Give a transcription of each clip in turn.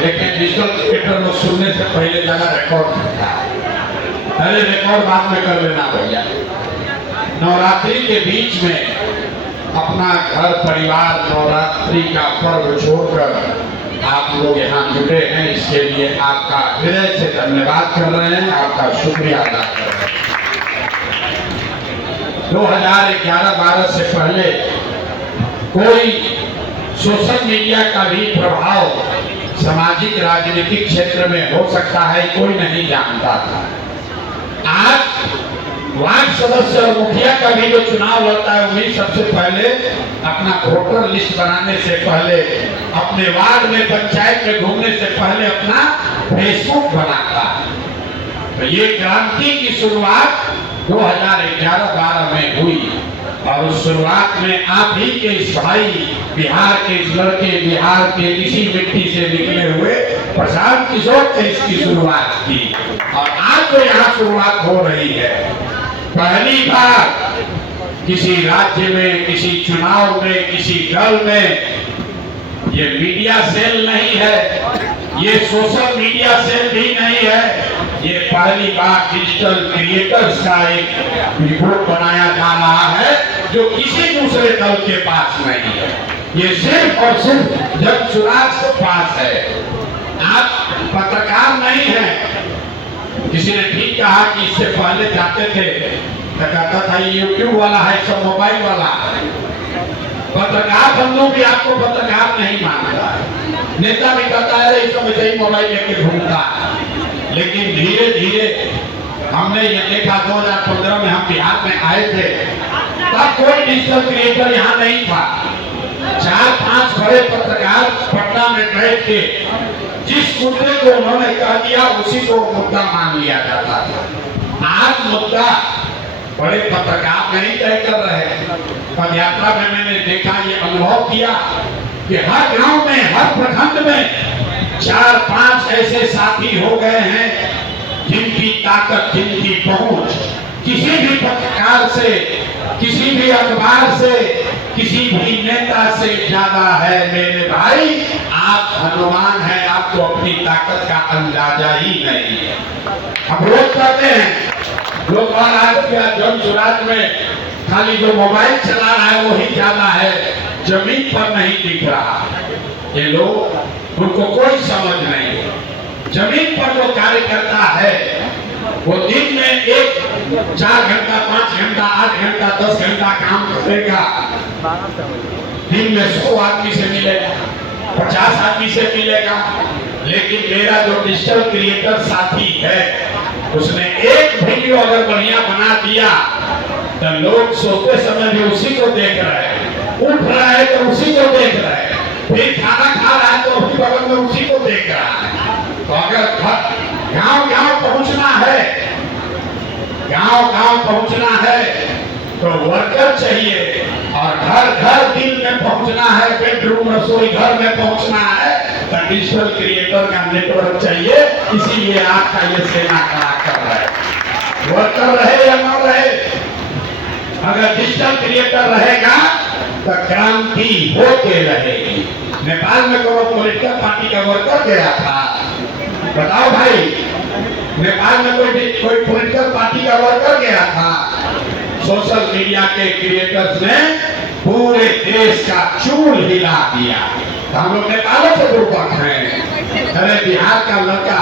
लेकिन digital theatre में सुनने से पहले जगह रिकॉर्ड करता है। पहले रिकॉर्ड बाद में कर लेना भैया। नवरात्रि के बीच में अपना घर परिवार नवरात्रि का पर्व छोड़कर आप लोग यहाँ जुटे हैं, इसके लिए आपका हृदय से धन्यवाद कर रहे हैं, आपका शुक्रिया अदा कर रहे हैं। 2011-12 से पहले कोई सोशल मीडिया का भी प्रभाव सामाजिक राजनीतिक क्षेत्र में हो सकता है, कोई नहीं जानता था। आज वार्ड सदस्य और मुखिया का भी जो चुनाव लड़ता है, वही सबसे पहले अपना वोटर लिस्ट बनाने से पहले, अपने वार्ड में पंचायत में घूमने से पहले अपना फेसबुक बनाता है। तो ये क्रांति की शुरुआत 2011-12 में हुई और उस शुरुआत में आप ही के इस भाई, बिहार के इस लड़के, बिहार के इसी मिट्टी से निकले हुए प्रशांत किशोर ने इसकी शुरुआत की और आज तो यहाँ शुरुआत हो रही है। पहली बार किसी राज्य में, किसी चुनाव में, किसी दल में ये मीडिया सेल नहीं है, ये सोशल मीडिया सेल भी नहीं है, ये पहली बार डिजिटल क्रिएटर्स का एक रिपोर्ट बनाया जा रहा है जो किसी दूसरे दल के पास नहीं है। ये सिर्फ और सिर्फ जनसुराज के पास है। आप पत्रकार नहीं है। किसी ने ठीक कहा कि इससे पहले जाते थे तो कहता था ये यूट्यूब वाला है, सब मोबाइल वाला है। पत्रकार बंधु भी आपको पत्रकार नहीं मानता है। नेता भी कहता है इस समय से ही मोबाइल लेके घूमता है। लेकिन धीरे धीरे हमने ये देखा 2015 में हम बिहार में आए थे, तब कोई डिजिटल क्रिएटर यहाँ नहीं था। 4-5 बड़े पत्रकार पटना में बैठ के जिस मुद्दे को उन्होंने कह दिया उसी को मुद्दा मान लिया जाता था। आज मुद्दा बड़े पत्रकार नहीं तय कर रहे। पदयात्रा में मैंने देखा, ये अनुभव किया कि हर गांव में, हर प्रखंड में 4-5 ऐसे साथी हो गए हैं जिनकी ताकत, जिनकी पहुंच किसी भी पत्रकार से, किसी भी अखबार से, किसी भी नेता से ज्यादा है। मेरे भाई, आप हनुमान हैं, आपको अपनी ताकत का अंदाजा ही नहीं है। हम लोग कहते हैं, लोग आज के जनसुराज में खाली जो मोबाइल चला रहा है वही ज्यादा है, जमीन पर नहीं दिख रहा। ये लोग, उनको कोई समझ नहीं। जमीन पर जो कार्य करता है वो दिन में 4 घंटा, 5 घंटा, 8 घंटा, 10 घंटा काम करेगा। दिन में 100 आदमी से मिलेगा, 50 आदमी से मिलेगा। लेकिन मेरा जो डिजिटल क्रिएटर साथी है, उसने एक वीडियो अगर बढ़िया बना दिया तो लोग सोते समय भी उसी को देख रहे हैं, उठ रहा है तो उसी को देख रहे हैं, फिर खाना खा रहा है तो अपनी बगल में उसी को देख रहा है। तो अगर गांव-गांव पहुंचना है, गांव-गांव पहुंचना है तो वर्कर चाहिए और घर-घर दिन में पहुंचना है, बेडरूम, रसोई घर में पहुंचना है तो डिजिटल क्रिएटर का नेटवर्क चाहिए। इसीलिए आपका ये सेना खड़ा कर रहा है। वर्कर रहे या न रहे, अगर डिजिटल क्रिएटर रहेगा तो क्रांति होके रहेगी। नेपाल में कोई पॉलिटिकल पार्टी का वर्कर गया था, बताओ भाई, नेपाल में कोई पॉलिटिकल पार्टी का वर्कर गया था। सोशल मीडिया के क्रिएटर्स ने पूरे देश का चूल हिला दिया। तो हम लोग नेपालों से दूर हैं। अरे बिहार का लड़का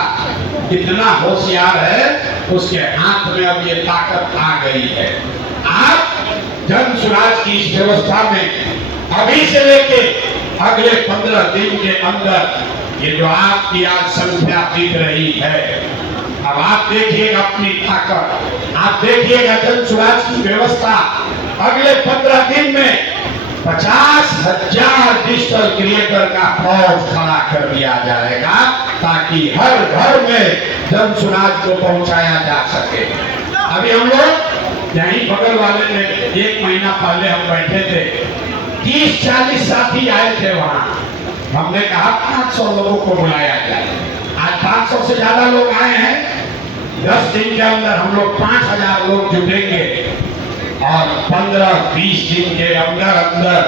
कितना होशियार है, उसके हाथ में अब ये ताकत आ गई है। आप जनसुराज की इस व्यवस्था में अभी से लेके अगले 15 दिन के अंदर ये जो आपकी आज संख्या दिख रही है, अब आप देखिएगा अपनी ताकत, आप देखिएगा जनसुराज की व्यवस्था। अगले 15 दिन में 50,000 डिजिटल क्रिएटर का फौज खड़ा कर दिया जाएगा ताकि हर घर में जनसुराज को पहुंचाया जा सके। अभी हम लोग यहीं बगल वाले में 1 महीना पहले हम बैठे थे, 30-40 साथी आए थे वहां। हमने कहा 500 लोगों को बुलाया जाए। आज 500 से ज्यादा लोग आए हैं। 10 दिन के अंदर हम लोग 5,000 लोग जुटेंगे और 15-20 दिन के अंदर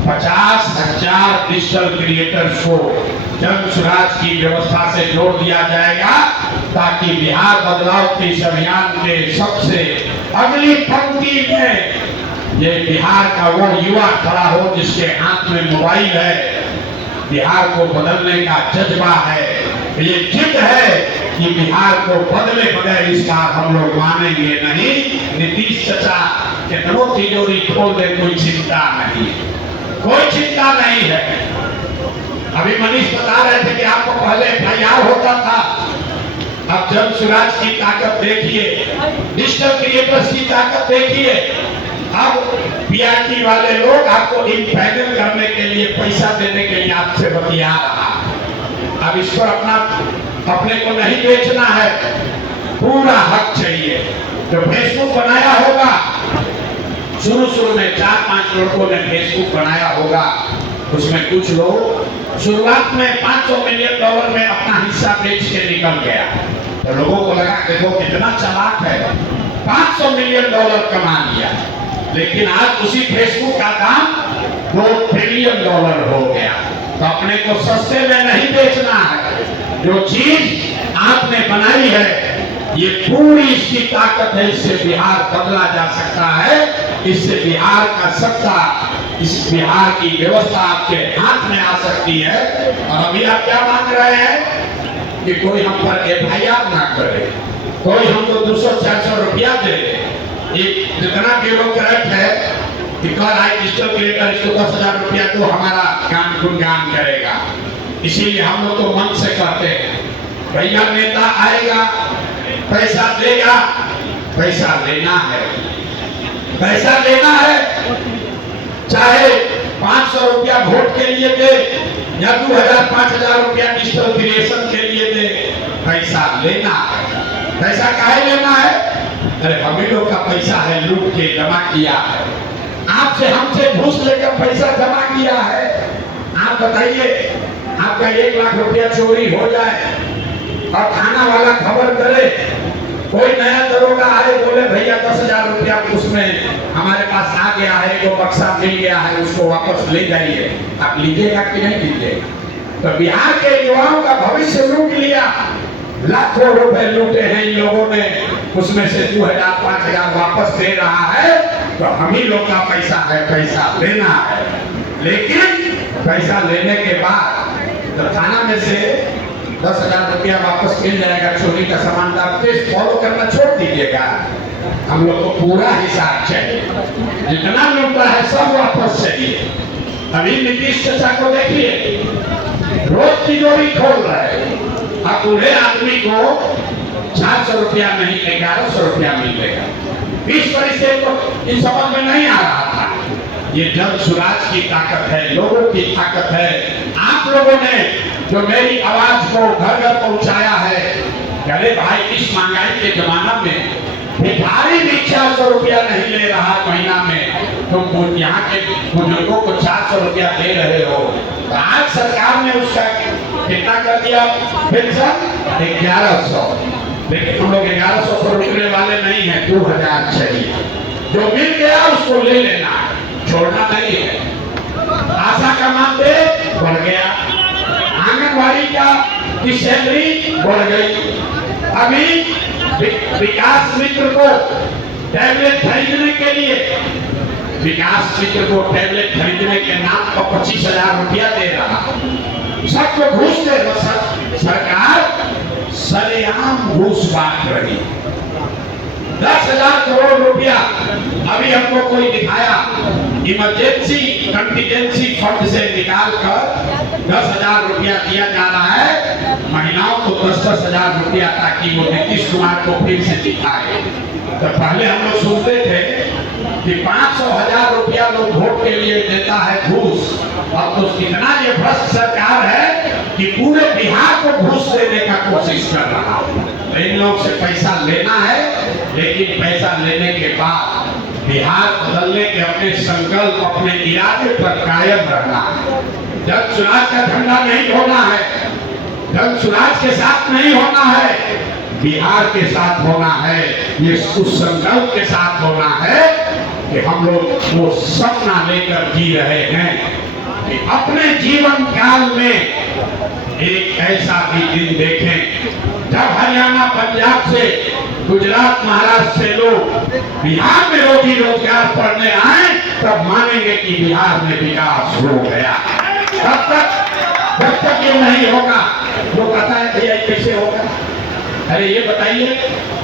50,000 डिजिटल क्रिएटर्स को जन सुराज की व्यवस्था से जोड़ दिया जाएगा, ताकि बिहार बदलाव के इस अभियान के सबसे अगली पंक्ति में ये बिहार का वो युवा खड़ा हो जिसके हाथ में मोबाइल है, बिहार को बदलने का जज्बा है, ये जिद है कि बिहार को बदले बगैर इस बार हम लोग मानेंगे नहीं। नीतीश चाचा कितनों तिजोरी खोल दे, कोई चिंता नहीं, कोई चिंता नहीं है। अभी मनीष बता रहे थे कि आपको पहले FIR होता था, अब जन सुराज की ताकत देखिए, डिजिटल क्रिएटर्स की ताकत देखिए। अब PRT वाले लोग आपको इम्पैनल करने के लिए, पैसा देने के लिए आपसे बतिया रहा। अब इस पर अपने को नहीं बेचना है, पूरा हक चाहिए। जो फेसबुक बनाया होगा, शुरू में 4-5 लोगों ने फेसबुक बनाया होगा, उसमें कुछ लोग शुरुआत में $500 मिलियन में अपना हिस्सा बेच के निकल गया, तो लोगों को लगा देखो कितना चालाक है, $500 मिलियन कमा लिया। लेकिन आज उसी फेसबुक का दाम $2 ट्रिलियन हो गया। तो अपने को सस्ते में नहीं बेचना है, जो चीज आपने बनाई है ये पूरी इसकी ताकत है, इससे बिहार बदला जा सकता है, इससे बिहार का सत्ता, इस बिहार की व्यवस्था आपके हाथ में आ सकती है। और अभी आप क्या मांग रहे हैं कि कोई हम पर FIR ना करे, कोई हमको 200-400 रुपया दे। एक जितना ब्यूरोक्रेट है कि कल आए डिजिटल क्रिएटर, इसको 10,000 रुपया तो हमारा गान गुणगान करेगा। इसीलिए हम लोग तो मन से कहते हैं, भैया नेता आएगा, पैसा देगा, पैसा लेना है, पैसा लेना है, चाहे 500 रुपया वोट के लिए दे या 2,000-5,000 रुपया डिजिटल क्रिएशन के लिए दे, पैसा लेना है। पैसा काहे लेना है? अरे हम ही लोग का पैसा है, लूट के जमा किया है, आपसे हमसे घूस लेकर पैसा जमा किया है। आप बताइए, आपका 1 लाख रुपया चोरी हो जाए और थाना वाला खबर करे, कोई नया दरोगा आए बोले भैया 10,000 रुपया उसमें हमारे पास आ गया है, वो बक्सा मिल गया है, उसको वापस ले जाइए, आप लीजिएगा कि नहीं लीजिएगा? तो बिहार के युवाओं का भविष्य लूट लिया, लाखों रुपए लूटे हैं इन लोगों ने, उसमें से 2,000-5,000 वापस दे रहा है। तो हम ही लोग का पैसा है, पैसा लेना है। लेकिन पैसा लेने के बाद तो थाना में से 10,000 रुपया वापस मिल जाएगा, चोरी का सामान आप केस फॉलो करना छोड़ दीजिएगा। हम लोग को पूरा हिसाब चाहिए, जितना लूटा है सब वापस चाहिए। अभी नीतीश चाचा को देखिए, रोज तिजोरी खोल रहे हैं, अब बूढ़े आदमी को 400 रुपया नहीं, 1100 रुपया मिलेगा। 20 पैसे को इन समझ में नहीं आ रहा था। ये जन सुराज की ताकत है, लोगों की ताकत है। आप लोगों ने जो मेरी आवाज को घर घर पहुंचाया है, अरे भाई इस महंगाई के जमाना में भिखारी भी 400 रुपया नहीं ले रहा महीना में, तुम यहाँ के बुजुर्गों को 400 रुपया दे रहे हो। तो आज सरकार ने उसका कितना कर दिया पेंशन? 1100। लेकिन हम लोग 1100 पर रुकने वाले नहीं है, 2,000 चाहिए। जो मिल गया उसको ले लेना, छोड़ना नहीं है। आशा का मानदेय बढ़ गया, आंगनबाड़ी की सैलरी बढ़ गई। अभी विकास मित्र को टैबलेट खरीदने के लिए, विकास मित्र को टैबलेट खरीदने के नाम पर 25,000 रुपया दे रहा, सबको घूस दे रहा। सरकार सरेआम घूस बांट रही। 10,000 करोड़ रुपया अभी हमको कोई दिखाया, इमरजेंसी कंटीजेंसी फंड से निकाल कर 10,000 रुपया दिया जा रहा है महिलाओं को, 10,000 रुपया, ताकि वो नीतीश कुमार को फिर से दिखाए। तो पहले हम लोग सुनते थे कि 500,000 रुपया लोग वोट के लिए देता है घूस। अब तो कितना ये भ्रष्ट सरकार है कि पूरे बिहार को घूस देने का कोशिश कर रहा है। इन लोग से पैसा लेना है, लेकिन पैसा लेने के बाद बिहार बदलने के अपने संकल्प, अपने इरादे पर कायम रहना है। जन सुराज का झंडा नहीं होना है, जन सुराज के साथ नहीं होना है, बिहार के साथ होना है। ये उस संकल्प के साथ होना है कि हम लोग वो सपना लेकर जी रहे हैं कि अपने जीवन काल में एक ऐसा भी दिन देखें जब हरियाणा पंजाब से गुजरात महाराष्ट्र से लोग बिहार में रोजी रोजगार पढ़ने आए तब मानेंगे कि बिहार में विकास हो गया। जब तक ये नहीं होगा वो कहता है भैया कैसे होगा। अरे ये बताइए,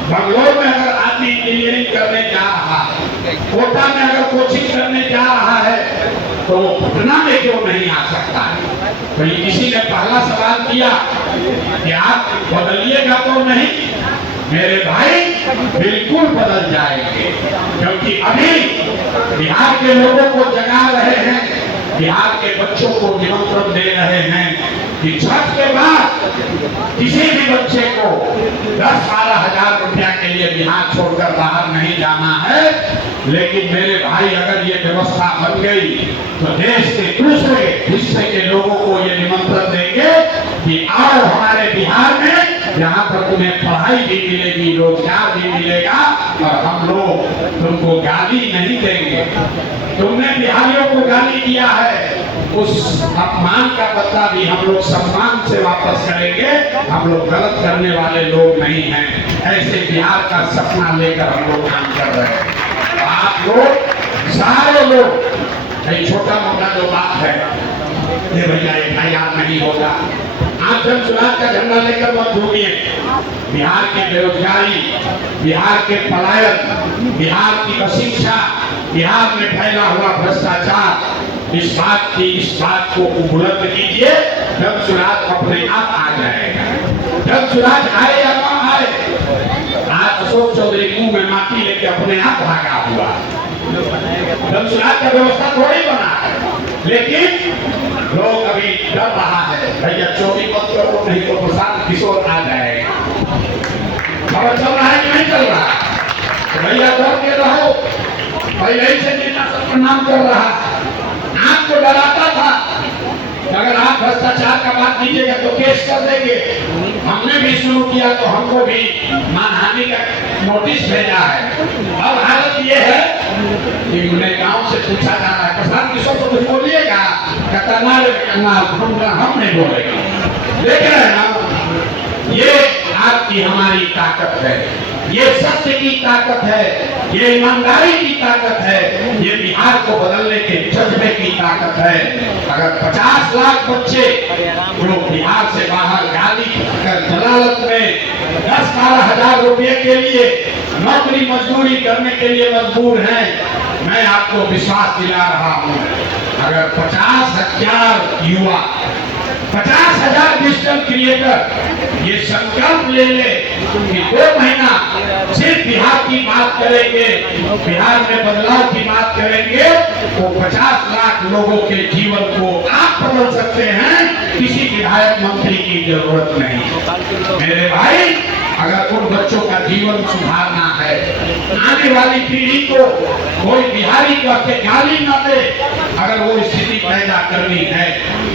बंगलोर में अगर आदमी इंजीनियरिंग करने जा रहा है, कोटा में अगर कोचिंग करने जा रहा है, तो वो पटना में क्यों नहीं आ सकता है? तो किसी ने पहला सवाल किया कि आप बदलिएगा तो नहीं। मेरे भाई बिल्कुल बदल जाएंगे, क्योंकि अभी बिहार के लोगों को जगा रहे हैं, बिहार के बच्चों को निमंत्रण दे रहे हैं कि छठ के बाद किसी भी बच्चे को 10-12 हजार रुपया के लिए बिहार छोड़कर बाहर नहीं जाना है। लेकिन मेरे भाई अगर ये व्यवस्था बन गई तो देश के दूसरे हिस्से के लोगों को ये निमंत्रण देंगे कि आओ हमारे बिहार में, यहाँ पर तुम्हें पढ़ाई भी मिलेगी, रोजगार भी मिलेगा और हम लोग तुमको गाली नहीं देंगे। तुमने बिहारियों को गाली दिया है, उस अपमान का बदला भी हम लोग सम्मान से वापस करेंगे। हम लोग गलत करने वाले लोग नहीं हैं। ऐसे बिहार का सपना लेकर हम लोग काम कर रहे हैं। आप लोग सारे लोग, छोटा मोटा जो बात है ये भैया FIR नहीं होगा, आप जन सुराज का झंडा लेकर मत घूमिए। बिहार की बेरोजगारी, बिहार के पलायन, बिहार की अशिक्षा, बिहार में फैला हुआ भ्रष्टाचार, इस बात को उपलब्ध कीजिए। जन सुराज अपने आप आ जाएगा। जन सुराज आए या ना आए, आज अशोक चौधरी मुंह में माटी लेके अपने आप भागा हुआ। जन सुराज का व्यवस्था थोड़ी बना है, लेकिन लोग अभी डर रहा है भैया चोरी मत करो नहीं तो प्रशांत किशोर आ जाएगा। खबर चल रहा है कि नहीं चल रहा? तो भैया डर के रहो। पहले ही से नेता सब प्रणाम कर रहा, आपको डराता था अगर आप भ्रष्टाचार का बात कीजिएगा तो केस कर देंगे। हमने भी शुरू किया तो हमको भी मानहानि का नोटिस भेजा है। अब हालत ये है कि उन्हें गांव से पूछा जा रहा है प्रशांत किशोर को कुछ बोलिएगा, कहता हम नहीं बोलेंगे। देख रहे हैं ना, ये आपकी हमारी ताकत है, ये सत्य की ताकत है, ये ईमानदारी की ताकत है, ये बिहार को बदलने के जज्बे की ताकत है। अगर 50 लाख बच्चे जो बिहार से बाहर गाली कर जलालत में 10-12 हजार रुपये के लिए नौकरी मजदूरी करने के लिए मजबूर हैं, मैं आपको विश्वास दिला रहा हूँ अगर 50,000 युवा, 50,000 डिजिटल क्रिएटर ये संकल्प ले ले कि 2 महीना सिर्फ बिहार की बात करेंगे, बिहार में बदलाव की बात करेंगे, तो 50 लाख लोगों के जीवन को आप बदल सकते हैं। किसी विधायक मंत्री की जरूरत नहीं। मेरे भाई, अगर उन बच्चों का जीवन सुधारना है, आने वाली पीढ़ी को कोई बिहारी कहते गाली न दे, अगर वो स्थिति पैदा करनी है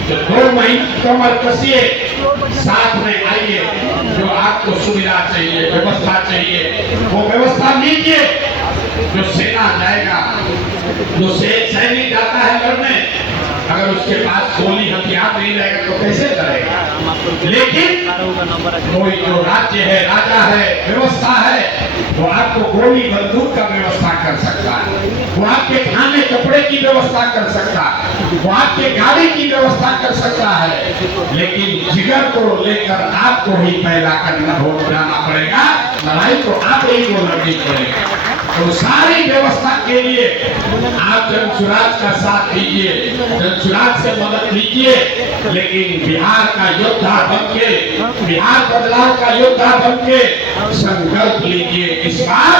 तो 2 महीने कमर कसिए, साथ में आइए। जो आपको सुविधा चाहिए, व्यवस्था चाहिए, वो व्यवस्था लीजिए। जो सेना जाएगा, जो सैनिक जाता है लड़ने, अगर उसके पास गोली हथियार नहीं रहेगा तो कैसे लड़ेगा? लेकिन कोई जो राज्य है, राजा है, व्यवस्था है, वो आपको गोली बंदूक का व्यवस्था कर सकता है, वो आपके खाने कपड़े की व्यवस्था कर सकता है, वो आपके गाड़ी की व्यवस्था कर सकता है। लेकिन जिगर को लेकर आपको ही पैदा करना हो जाना पड़ेगा, लड़ाई को आप ही को लड़नी पड़ेगी। तो सारी व्यवस्था के लिए आप जन सुराज का साथ दीजिए, जन सुराज से मदद लीजिए। लेकिन बिहार का योद्धा बनके, बिहार बदलाव का योद्धा बनके संकल्प लीजिए। इस बार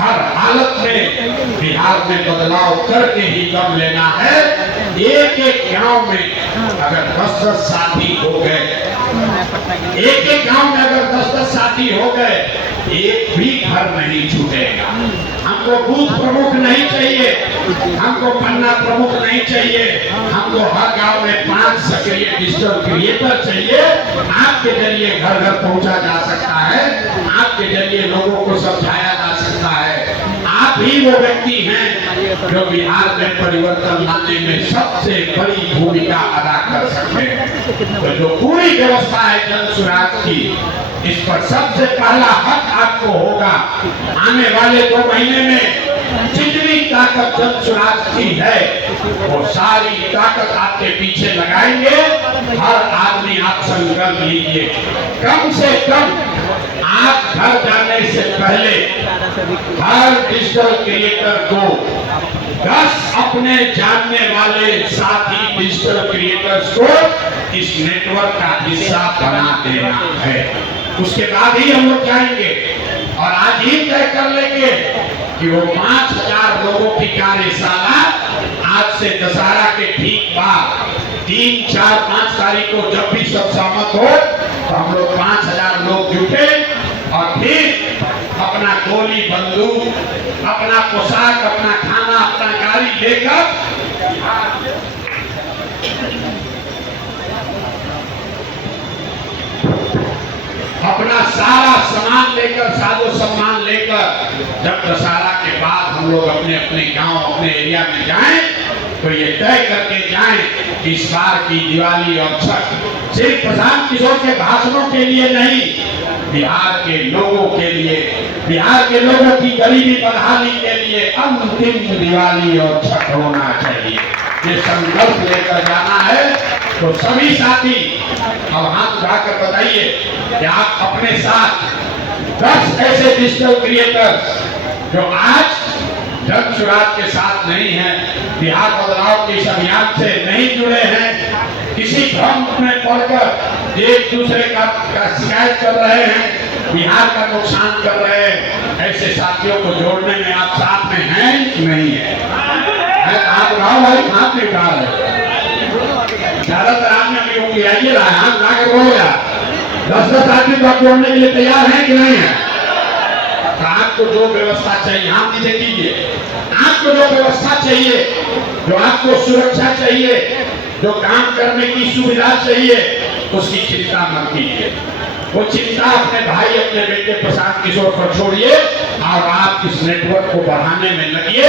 हर हालत में बिहार में बदलाव करके ही दम लेना है। एक गांव में अगर 10-10 साथी हो गए, एक गांव में अगर 10-10 साथी हो गए, एक भी घर नहीं छूटेगा। हमको बूथ प्रमुख नहीं चाहिए, हमको पन्ना प्रमुख नहीं चाहिए, हमको हर गांव में 5 सक्रिय डिजिटल क्रिएटर चाहिए। आपके जरिए घर घर पहुंचा जा सकता है, आपके जरिए लोगों को समझाया जा सकता है, आप ही वो व्यक्ति हैं जो बिहार में परिवर्तन लाने में सबसे बड़ी भूमिका अदा कर सकते हैं। तो जो पूरी व्यवस्था है जन सुराज की, इस पर सबसे पहला हक आपको होगा। आने वाले 2 महीने में जितनी ताकत जन सुराज की है वो सारी ताकत आपके पीछे लगाएंगे। हर आदमी आप संकल्प लीजिए, कम से कम आप घर जाने से पहले हर डिजिटल क्रिएटर को 10 अपने जानने वाले साथी डिजिटल क्रिएटर्स को इस नेटवर्क का हिस्सा बना देना है। उसके बाद ही हम लोग जाएंगे और आज ही तय कर लेंगे कि वो 5000 लोगों की कार्यशाला आज से दशहरा के ठीक बाद 3, 4, 5 तारीख को जब भी सब सहमत हो तो हम लोग 5000 लोग जुटे और फिर अपना गोली बंदूक, अपना पोशाक, अपना खाना, अपना गाड़ी लेकर अपना सारा सामान लेकर, साजो सम्मान लेकर जब दशहरा के बाद हम लोग अपने अपने गांव, अपने एरिया में जाएं तो ये तय करके जाएं कि इस बार की दिवाली और छठ सिर्फ प्रशांत किशोर के भाषणों के लिए नहीं, बिहार के लोगों के लिए, बिहार के लोगों की गरीबी बदहाली के लिए अंतिम दिवाली और छठ होना चाहिए। ये संकल्प लेकर जाना है। तो सभी साथी अब हाथ उठाकर बताइए कि आप अपने साथ 10 ऐसे डिजिटल क्रिएटर्स जो आज जन सुराज के साथ नहीं है, बिहार बदलाव के इस अभियान से नहीं जुड़े हैं, किसी भ्रम में पड़कर एक दूसरे का शिकायत कर रहे हैं, बिहार का नुकसान कर रहे हैं, ऐसे साथियों को जोड़ने में आप साथ में हैं कि नहीं है? आप रहो भाई, हाथ नहीं उठा रहे, ज्यादातर आपने अभी उंगलियाइए रहा है, हाथ उठा के बोल गया 10 आदमी को आप जोड़ने के लिए तैयार हैं कि नहीं है? तो आपको जो व्यवस्था चाहिए आप नीचे कीजिए, आपको जो व्यवस्था चाहिए, जो आपको सुरक्षा चाहिए, जो काम करने की सुविधा चाहिए, उसकी चिंता मत कीजिए। वो चिंता अपने भाई, अपने बेटे प्रशांत किशोर पर छोड़िए और आप इस नेटवर्क को बढ़ाने में लगिए।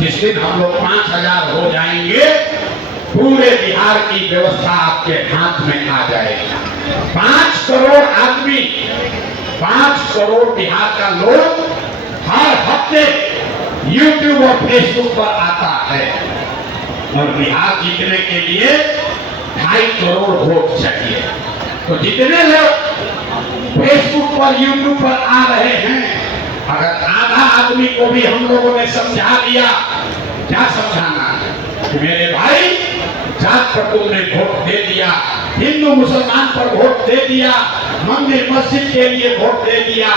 जिस दिन हम लोग 5000 हो जाएंगे, पूरे बिहार की व्यवस्था आपके हाथ में आ जाएगी। 5 करोड़ आदमी, 5 करोड़ बिहार का लोग हर हफ्ते YouTube और Facebook पर आता है और बिहार जीतने के लिए 2.5 करोड़ वोट चाहिए। तो जितने लोग Facebook पर, YouTube पर आ रहे हैं, अगर आधा आदमी को भी हम लोगों ने समझा दिया, क्या समझाना है कि मेरे भाई जात पर तुमने वोट दे दिया, हिंदू मुसलमान पर वोट दे दिया, मंदिर मस्जिद के लिए वोट दे दिया,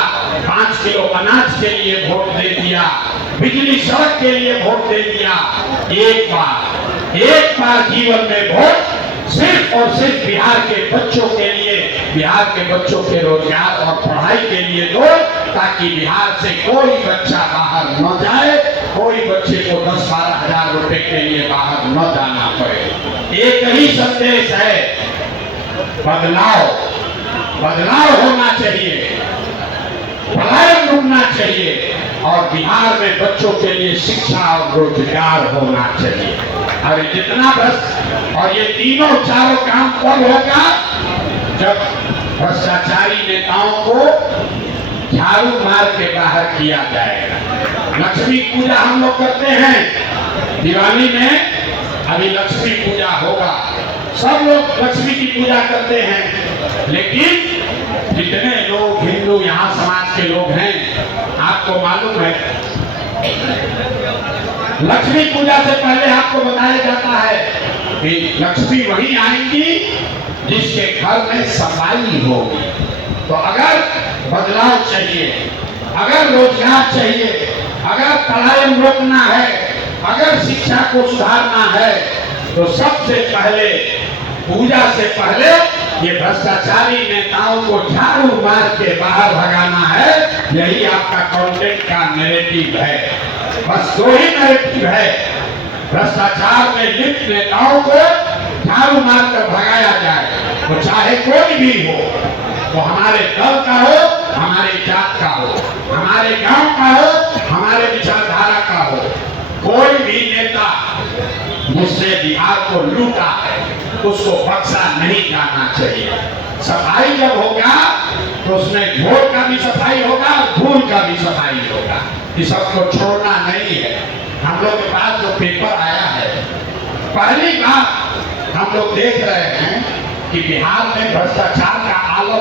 5 किलो अनाज के लिए वोट दे दिया, बिजली सड़क के लिए वोट दे दिया। एक बार जीवन में वोट सिर्फ और सिर्फ बिहार के बच्चों के लिए, बिहार के बच्चों के रोजगार और पढ़ाई के लिए दो, ताकि बिहार से कोई बच्चा बाहर न जाए, कोई बच्चे को 10-12 हजार रुपए के लिए बाहर न जाना पड़े। एक ही संदेश है, बदलाव होना चाहिए, पलायन रुकना चाहिए और बिहार में बच्चों के लिए शिक्षा और रोजगार होना चाहिए। और जितना और ये तीनों चारों काम कब होगा? जब भ्रष्टाचारी नेताओं को झाड़ू मार के बाहर किया जाएगा। लक्ष्मी पूजा हम लोग करते हैं दिवाली में, अभी लक्ष्मी पूजा होगा, सब लोग लक्ष्मी की पूजा करते हैं, लेकिन जितने लोग हिंदू यहाँ समाज के लोग हैं, आपको मालूम है लक्ष्मी पूजा से पहले आपको बताया जाता है कि लक्ष्मी वही आएंगी जिसके घर में सफाई होगी। तो अगर बदलाव चाहिए, अगर रोजगार चाहिए, अगर पलायन रोकना है, अगर शिक्षा को सुधारना है, तो सबसे पहले पूजा से पहले ये भ्रष्टाचारी नेताओं को झाड़ू मार के बाहर भगाना है। यही आपका कंटेंट का नैरेटिव है, बस 2 ही नैरेटिव है। भ्रष्टाचार में लिप्त नेताओं को झाड़ू मारकर भगाया जाए, तो चाहे कोई भी हो, वो हमारे दल का हो, हमारे जात का हो, हमारे गांव का हो, हमारे विचारधारा उसने बिहार को लूटा है, उसको बख्शा नहीं जाना चाहिए। सफाई जब होगा तो उसमें घोर का भी सफाई होगा, धूल का भी सफाई होगा। इस सबको छोड़ना नहीं है। हम लोग के पास जो पेपर आया है, पहली बार हम लोग देख रहे हैं कि बिहार में भ्रष्टाचार का आलम